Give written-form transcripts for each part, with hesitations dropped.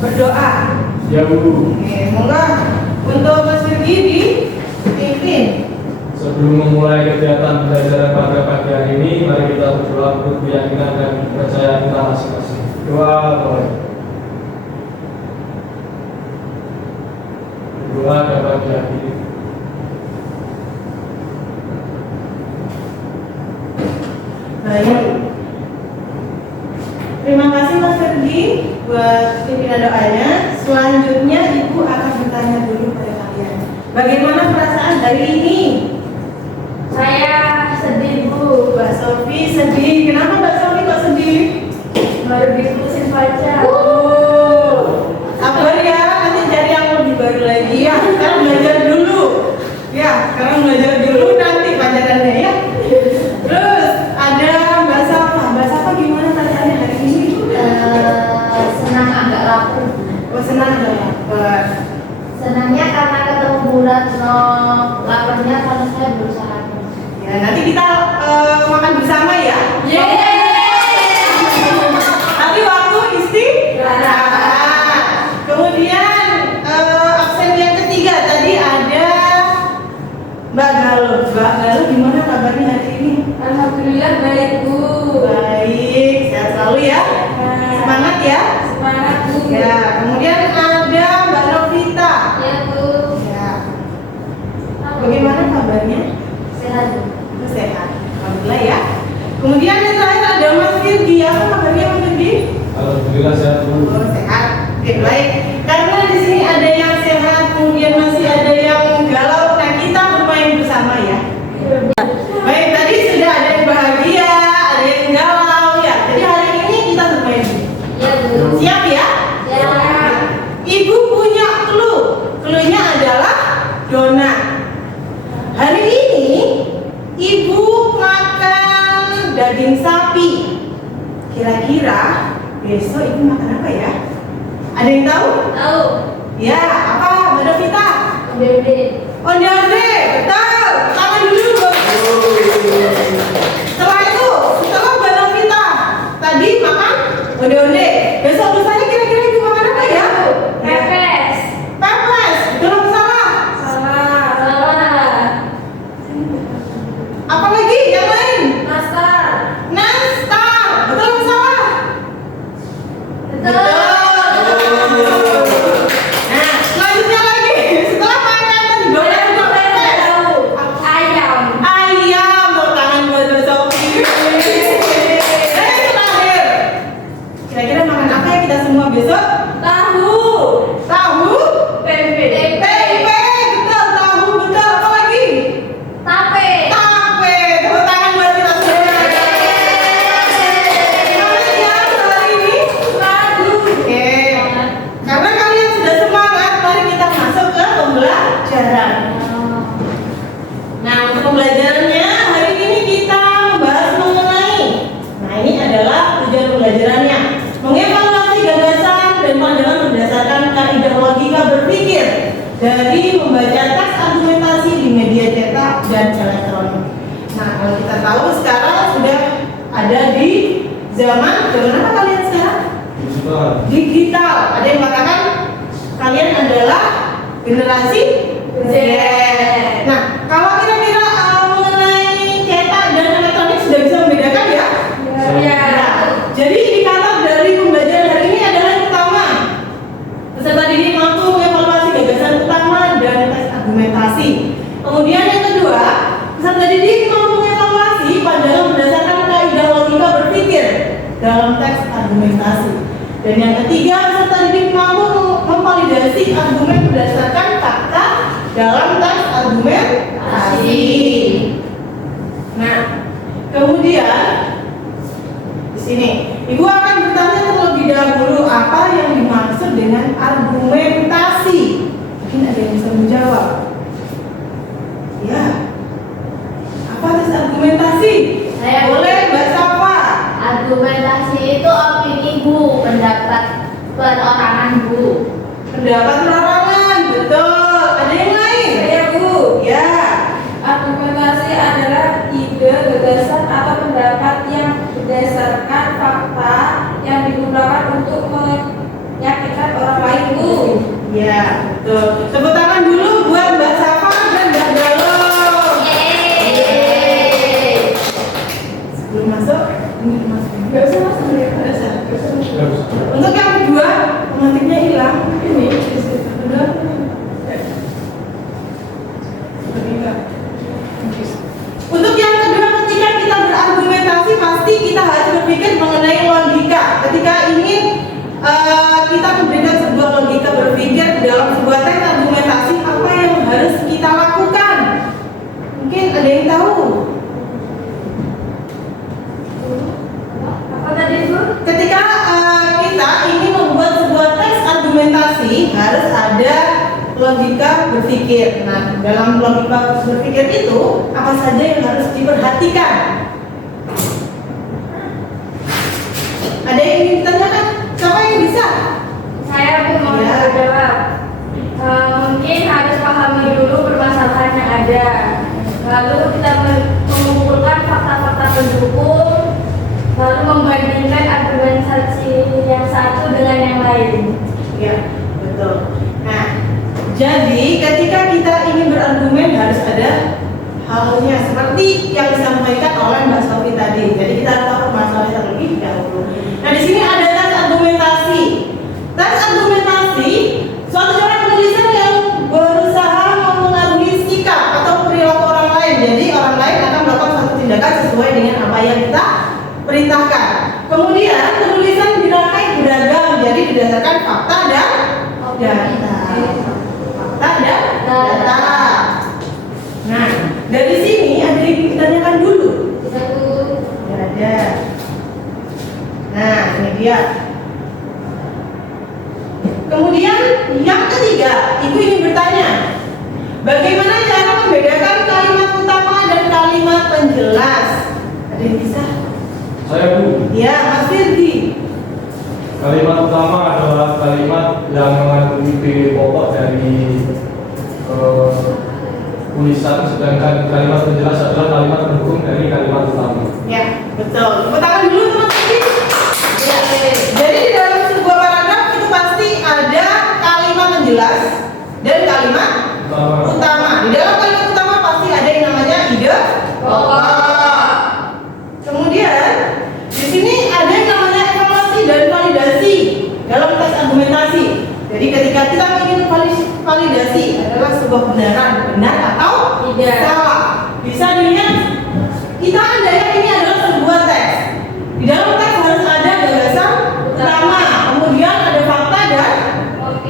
berdoa. Ya Bu. Oke, monggo untuk Mas Firgi dipimpin. Sebelum memulai kegiatan belajar pada pagi hari ini, mari kita berdoa untuk keyakinan dan kepercayaan kita masing-masing. Doa boleh. Doa pada pagi hari ini. Baik. Terima kasih Mas Firgi buat pimpinan doanya. Selanjutnya Ibu akan bertanya dulu pada kalian. Bagaimana perasaan hari ini? Saya sedih Bu. Mbak Sofi sedih. Kenapa Mbak Sofi kok sedih? Baru diputusin pacar. Sabar ya, nanti cari yang lebih baru lagi ya. Sekarang belajar dulu. Ya, sekarang belajar dulu nanti pacarannya ya. Terus ada Mbak Safa. Mbak Safa gimana perasaannya hari ini? Senang agak lapar. Oh, senang dong. Senangnya karena ketemu bulan, no laparnya karena saya belum sarapan. Ya, nanti kita makan bersama ya. Nanti waktu istirahat. Kemudian absen yang ketiga tadi ada Mbak Galuh. Mbak Galuh gimana kabarnya hari ini? Alhamdulillah baik Bu. Baik, sehat selalu ya. Semangat ya. Semangat Bu. Ya, kemudian ada Mbak Novita. Ya Bu. Ya. Bagaimana kabarnya? Sehat Bu. Sehat. Alhamdulillah ya. Kemudian yang terakhir ada Mas Firgi. Apa kabarnya Mas Firgi? Alhamdulillah sehat Bu. Oh, sehat. Oke, baik. Karena di sini ada yang sehat, kemudian masih ada yang galau. Nah, kita bermain bersama ya. Baik, tadi sudah ada yang bahagia, ada yang galau ya. Jadi hari ini kita bermain. Ya Bu. Siap ya? Ya. Ibu punya clue. Clue-nya adalah donat. Hari ini Ibu makan daging sapi. Kira-kira besok Ibu makan apa ya? Ada yang tahu? Tahu. Ya, apa Mbak Novita? Bebe. Onde-onde, betul. Tangan dulu. Setelah itu, setelah Mbak Novita tadi makan onde-onde, besok lusanya kira-kira Ibu makan apa ya? Pepes. Pepes, betul apa salah? Salah. Apa lagi yang lain? Nastar. Nastar, betul apa salah? Betul. Nah, selanjutnya lagi, setelah makan tadi donat juga pepes. Ayam. Ayam, tepuk tangan buat Mbak Sofi. Dan yang terakhir, kira-kira makan apa ya kita semua besok? Tahu. Tahu? Tempe. Tempe, betul, tahu, betul. Apa lagi? Tape. Tape, tepuk tangan buat kita semua. Semangat ya hari ini. Oke, karena kalian sudah semangat, mari kita masuk ke pembelajaran. Nah, untuk pembelajarannya hari ini kita membahas mengenai. Nah, ini adalah tujuan pembelajarannya. Mengevaluasi gagasan dan pandangan berdasarkan kaidah logika berpikir dari membaca teks argumentasi di media cetak dan elektronik. Nah, kalau kita tahu sekarang sudah ada di zaman apa kalian sekarang? Digital. Ada yang mengatakan kalian adalah generasi Z. Nah, kalau kira-kira mengenai cetak dan elektronik sudah bisa membedakan ya? Ya. Jadi indikator dari pembelajaran hari ini adalah yang pertama, peserta didik mampu mengevaluasi gagasan utama dan teks argumentasi. Kemudian yang kedua, peserta didik mampu mengevaluasi pandangan berdasarkan kaidah logika berpikir dalam teks argumentasi. Dan yang ketiga, peserta didik mampu memvalidasi argumen berdasarkan fakta dalam teks argumentasi. Nah, kemudian di sini Ibu akan bertanya terlebih dahulu apa yang dimaksud dengan argumentasi. Mungkin ada yang bisa menjawab. Ya. Apa itu argumentasi? Saya Boleh Mbak Safa. Argumentasi itu opini Bu, pendapat perorangan Bu. Pendapat perorangan, betul. Ada yang lain? Saya Bu. Ya. Argumentasi adalah ide, gagasan atau pendapat yang berdasarkan fakta yang digunakan untuk meyakinkan orang Ya, betul. Tepuk tangan dulu buat Mbak Safa dan Mbak Galong. Yeay. Sebelum masuk, ini masuk. Nggak usah masuk ya, nggak usah. Terus. Untuk yang kedua, pengantinnya hilang. Ini, kedua. Untuk yang kedua, ketika kita berargumentasi, pasti kita harus berpikir mengenai logika. Ketika ingin kita memberikan sebuah logika berpikir dalam sebuah teks argumentasi, apa yang harus kita lakukan? Mungkin ada yang tahu? Apa tadi Bu? Ketika kita ingin membuat sebuah teks argumentasi, harus ada logika berpikir. Nah, dalam logika berpikir itu, apa saja yang harus diperhatikan? Ada yang ingin ditanyakan? Siapa yang bisa? Saya mau Ya. jawab. Mungkin harus pahami dulu permasalahan yang ada. Lalu kita mengumpulkan fakta-fakta pendukung, lalu membandingkan argumentasi yang satu dengan yang lain. Ya, betul. Nah, jadi ketika kita ingin berargumen harus ada halnya seperti yang disampaikan oleh Mbak Sofi tadi. Jadi kita harus tahu permasalahan terlebih dahulu. Nah, di sini ada teks argumentasi. Teks argumentasi suatu cara penulisan yang berusaha mempengaruhi sikap atau perilaku orang lain. Jadi orang lain akan melakukan suatu tindakan sesuai dengan apa yang kita perintahkan. Kemudian penulisan dirangkai beragam, jadi berdasarkan fakta dan data. Fakta dan data. Nah, dari sini ada yang ditanyakan dulu. Tidak ada. Nah, ini dia. Kemudian yang ketiga, ibu ingin bertanya, bagaimana cara membedakan kalimat utama dan kalimat penjelas? Ada yang bisa? Saya Bu. Ya, Mas Firdi. Kalimat utama adalah kalimat yang mengandung ide pokok dari tulisan, sedangkan kalimat penjelas adalah kalimat pendukung dari kalimat utama. Ya, betul. Tepuk tangan dulu teman-teman. Jadi di dalam sebuah paragraf itu pasti ada kalimat penjelas dan kalimat utama. Di dalam kalimat utama pasti ada yang namanya ide pokok. Kemudian di sini ada yang namanya evaluasi dan validasi dalam teks argumentasi. Jadi ketika kita ingin validasi adalah sebuah kebenaran, benar atau Tidak. salah. Bisa dilihat kita ada yang ini adalah sebuah teks. Di dalam teks harus ada gagasan utama, kemudian ada fakta dan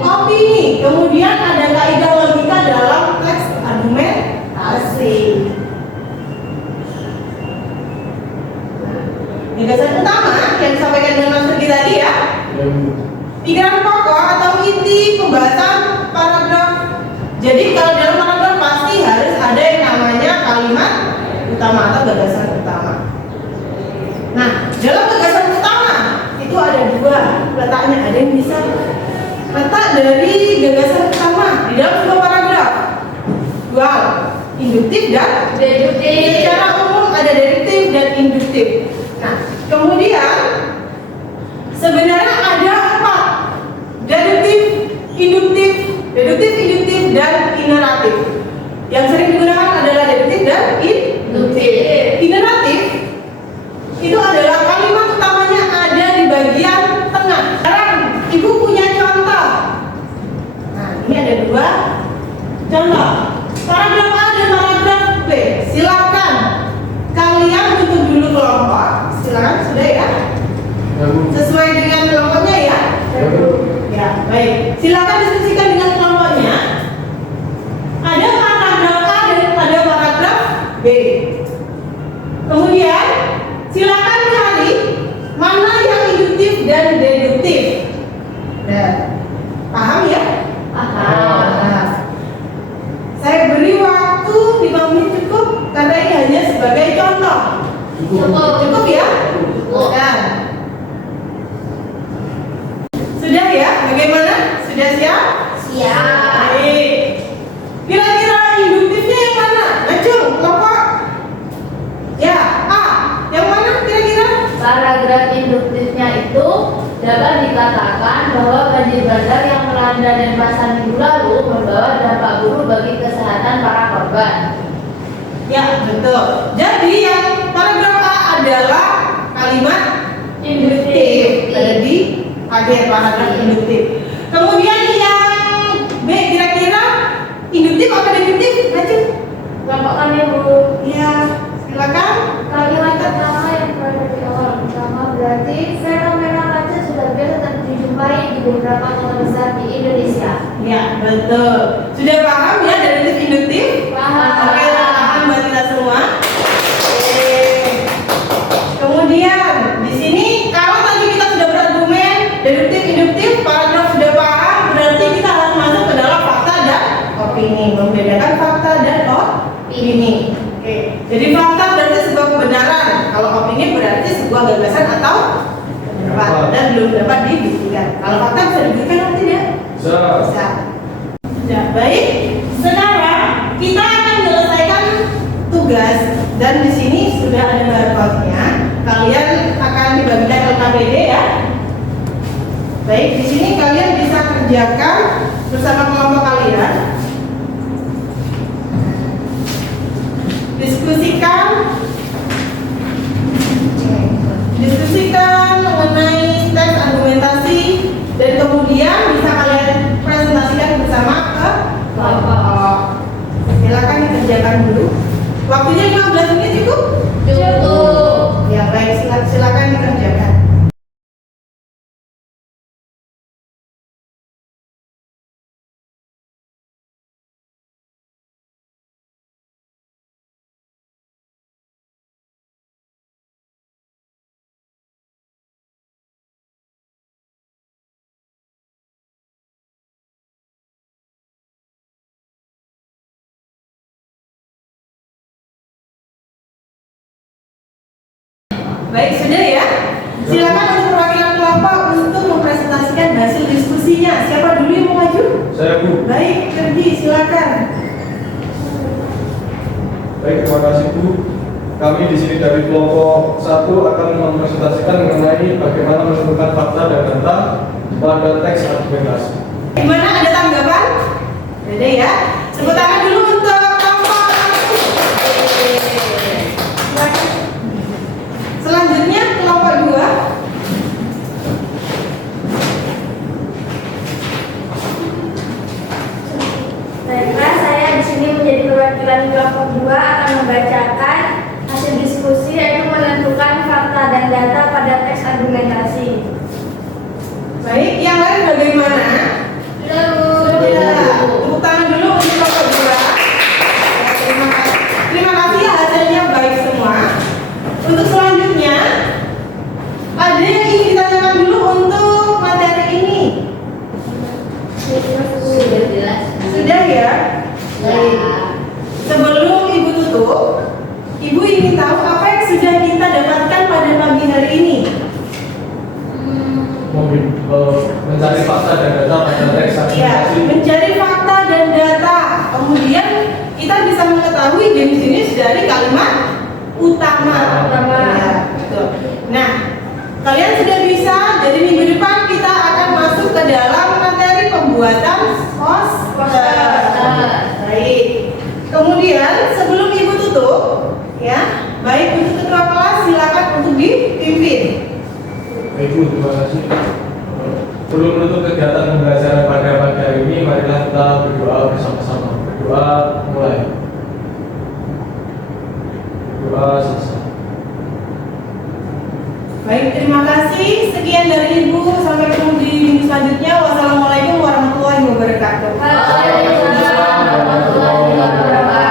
opini, kemudian ada kaidah logika dalam teks argumentasi. Gagasan utama yang disampaikan dengan Mas Ferdi tadi ya, pikiran pokok atau inti pembahasan paragraf. Jadi kalau dalam paragraf pasti harus ada yang namanya kalimat utama atau gagasan utama. Nah, dalam gagasan utama itu ada dua letaknya. Ada yang bisa letak dari gagasan utama di dalam sebuah paragraf. Dua hal, induktif dan Deduktif. secara umum ada deduktif dan induktif. Nah, kemudian sebenarnya ada empat: deduktif, induktif, dan ineratif. Yang sering digunakan adalah deduktif dan induktif. Ineratif itu adalah kalimat utamanya ada di bagian tengah. Sekarang ibu punya contoh. Nah, ini ada dua contoh. Paragraf A dan paragraf B. Silakan kalian tutup dulu kelompok. Silakan, sudah ya? Ya Bu. Sesuai dengan kelompoknya ya? Ya Bu. Ya, baik. Silakan diskusikan dengan kelompoknya. Ada paragraf A dan ada paragraf B. Kemudian silakan cari mana yang induktif dan deduktif. Nah, paham ya? Paham. Nah, saya beri waktu 5 menit cukup karena ini hanya sebagai contoh. Cukup ya? Nah. Sudah ya? Bagaimana? Sudah siap? Siap. Baik. Kira-kira induktifnya yang mana? Ngacung, kelompok. Ya, A. Yang mana kira-kira? Paragraf induktifnya itu dapat dikatakan bahwa banjir bandang yang melanda Melanda Denpasar minggu lalu membawa dampak buruk bagi kesehatan para korban. Ya, betul. Jadi yang paragraf A adalah kalimat induktif. Jadi akhir paragraf induktif. Kemudian yang B kira-kira induktif atau deduktif? Lanjut. Kelompokkan Ibu. Ya, silakan. Kalimat pertama yang berada di awal pertama berarti fenomena macet sudah biasa dijumpai di beberapa kota besar di Indonesia. Ya, betul. Sudah paham ya deduktif induktif? Paham. Oke, paham buat kita semua. Oke. Kemudian di sini kalau tadi kita sudah berargumen deduktif induktif, paragraf sudah paham, berarti kita harus masuk ke dalam fakta dan opini, membedakan fakta dan opini. Oke. Jadi fakta berarti sebuah kebenaran, kalau opini berarti sebuah gagasan atau pendapat dan belum dapat dibuktikan. Kalau fakta bisa dibuktikan atau tidak? Bisa. Ya, baik. Sekarang kita akan menyelesaikan tugas dan di sini sudah ada barcode-nya. Kalian akan dibagikan LKPD ya. Baik, di sini kalian bisa kerjakan bersama kelompok kalian. Diskusikan mengenai teks argumentasi dan kemudian bisa kalian presentasikan bersama ke kelompok. Silakan dikerjakan dulu. Waktunya 15 menit cukup? Cukup. Ya baik, silakan dikerjakan. Baik, sudah ya. Silakan untuk perwakilan kelompok untuk mempresentasikan hasil diskusinya. Siapa dulu yang mau maju? Saya Bu. Baik, Ferdi, silakan. Baik, terima kasih Bu. Kami di sini dari kelompok 1 akan mempresentasikan mengenai bagaimana menentukan fakta dan data pada teks argumentasi. Gimana, ada tanggapan? Ada ya. Tepuk tangan dulu untuk kelompok. Selanjutnya kelompok 2. Baiklah, saya di sini menjadi perwakilan kelompok 2 akan membacakan hasil diskusi yaitu menentukan fakta dan data pada teks argumentasi. Baik, yang lain bagaimana? Sudah. Tepuk tangan dulu untuk kelompok 2. Ya, terima kasih. Terima kasih, hasilnya baik semua. Untuk selanjutnya, ada yang ingin ditanyakan dulu untuk materi ini? Sudah jelas. Sudah ya? Baik. Sebelum Ibu tutup, Ibu ingin tahu apa yang sudah kita dapatkan pada pagi hari ini? Mencari fakta dan data pada teks Ya, argumentasi. mencari fakta dan data. Kemudian kita bisa mengetahui jenis-jenis dari kalimat utama. Ya, betul. Nah, kalian sudah bisa. Jadi minggu depan kita akan masuk ke dalam materi pembuatan poster. Baik. Kemudian sebelum Ibu tutup, ya, baik untuk ketua kelas silakan untuk dipimpin. Baik Bu, terima kasih. Sebelum menutup kegiatan pembelajaran pada pagi hari ini, marilah kita berdoa bersama-sama. Berdoa mulai. Berdoa selesai. Baik, terima kasih. Sekian dari Ibu. Sampai ketemu di minggu selanjutnya. Wassalamualaikum warahmatullahi wabarakatuh. Waalaikumsalam warahmatullahi wabarakatuh.